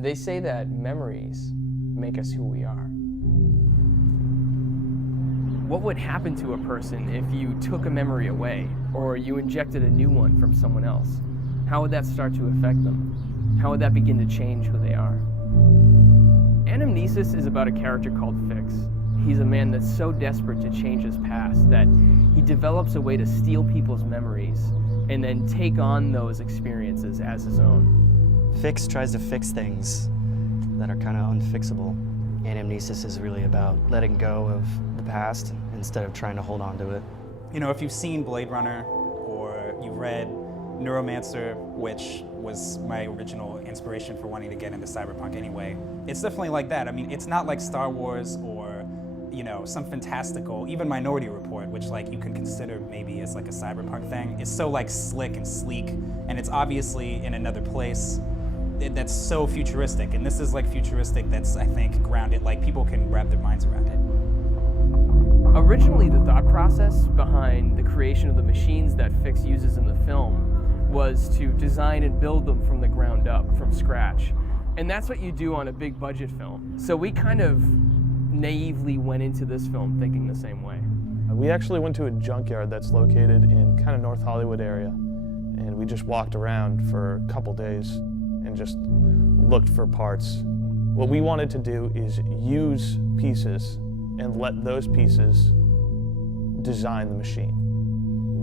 They say that memories make us who we are. What would happen to a person if you took a memory away, or you injected a new one from someone else? How would that start to affect them? How would that begin to change who they are? Anamnesis is about a character called Fix. He's a man that's so desperate to change his past that he develops a way to steal people's memories and then take on those experiences as his own. Fix tries to fix things that are kind of unfixable. Anamnesis is really about letting go of the past instead of trying to hold on to it. You know, if you've seen Blade Runner or you've read Neuromancer, which was my original inspiration for wanting to get into cyberpunk anyway, it's definitely like that. I mean, it's not like Star Wars or, you know, some fantastical, even Minority Report, which like you can consider maybe as like a cyberpunk thing. It's so like slick and sleek, and it's obviously in another place that's so futuristic, and this is like futuristic that's, I think, grounded, like people can wrap their minds around it. Originally, the thought process behind the creation of the machines that Fix uses in the film was to design and build them from the ground up, from scratch. And that's what you do on a big budget film. So we kind of naively went into this film thinking the same way. We actually went to a junkyard that's located in kind of North Hollywood area, and we just walked around for a couple days and just looked for parts. What we wanted to do is use pieces and let those pieces design the machine.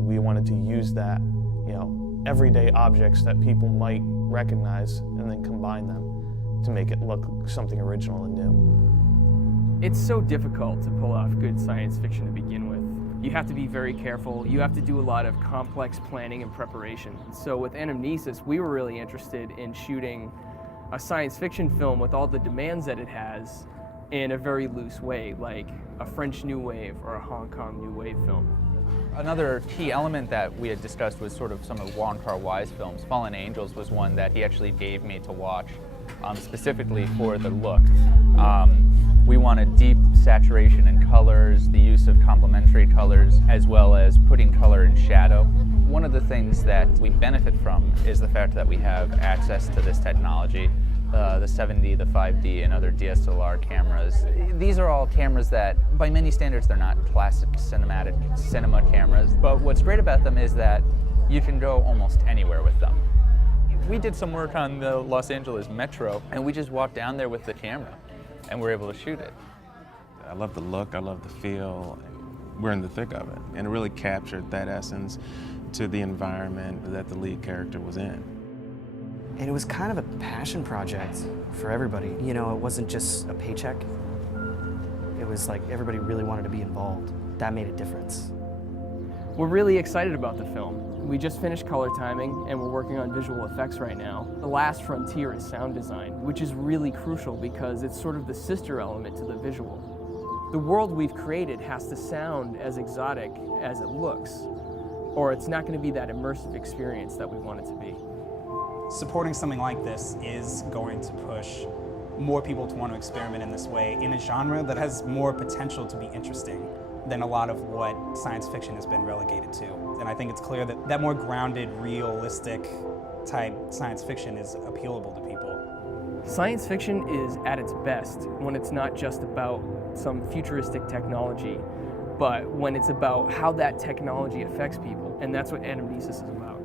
We wanted to use that, you know, everyday objects that people might recognize and then combine them to make it look something original and new. It's so difficult to pull off good science fiction to begin with. You have to be very careful. You have to do a lot of complex planning and preparation. So with Anamnesis, we were really interested in shooting a science fiction film with all the demands that it has in a very loose way, like a French New Wave or a Hong Kong New Wave film. Another key element that we had discussed was sort of some of Wong Kar-wai's films. Fallen Angels was one that he actually gave me to watch specifically for the look. We wanted deep saturation in colors, the use of complementary colors, as well as putting color in shadow. One of the things that we benefit from is the fact that we have access to this technology, the 7D, the 5D, and other DSLR cameras. These are all cameras that, by many standards, they're not classic cinema cameras, but what's great about them is that you can go almost anywhere with them. We did some work on the Los Angeles Metro, and we just walked down there with the camera, and we're able to shoot it. I love the look, I love the feel. We're in the thick of it, and it really captured that essence to the environment that the lead character was in. And it was kind of a passion project for everybody. You know, it wasn't just a paycheck. It was like everybody really wanted to be involved. That made a difference. We're really excited about the film. We just finished color timing and we're working on visual effects right now. The last frontier is sound design, which is really crucial because it's sort of the sister element to the visual. The world we've created has to sound as exotic as it looks, or it's not going to be that immersive experience that we want it to be. Supporting something like this is going to push more people to want to experiment in this way in a genre that has more potential to be interesting than a lot of what science fiction has been relegated to. And I think it's clear that that more grounded, realistic type science fiction is appealable to people. Science fiction is at its best when it's not just about some futuristic technology, but when it's about how that technology affects people, and that's what Anamnesis is about.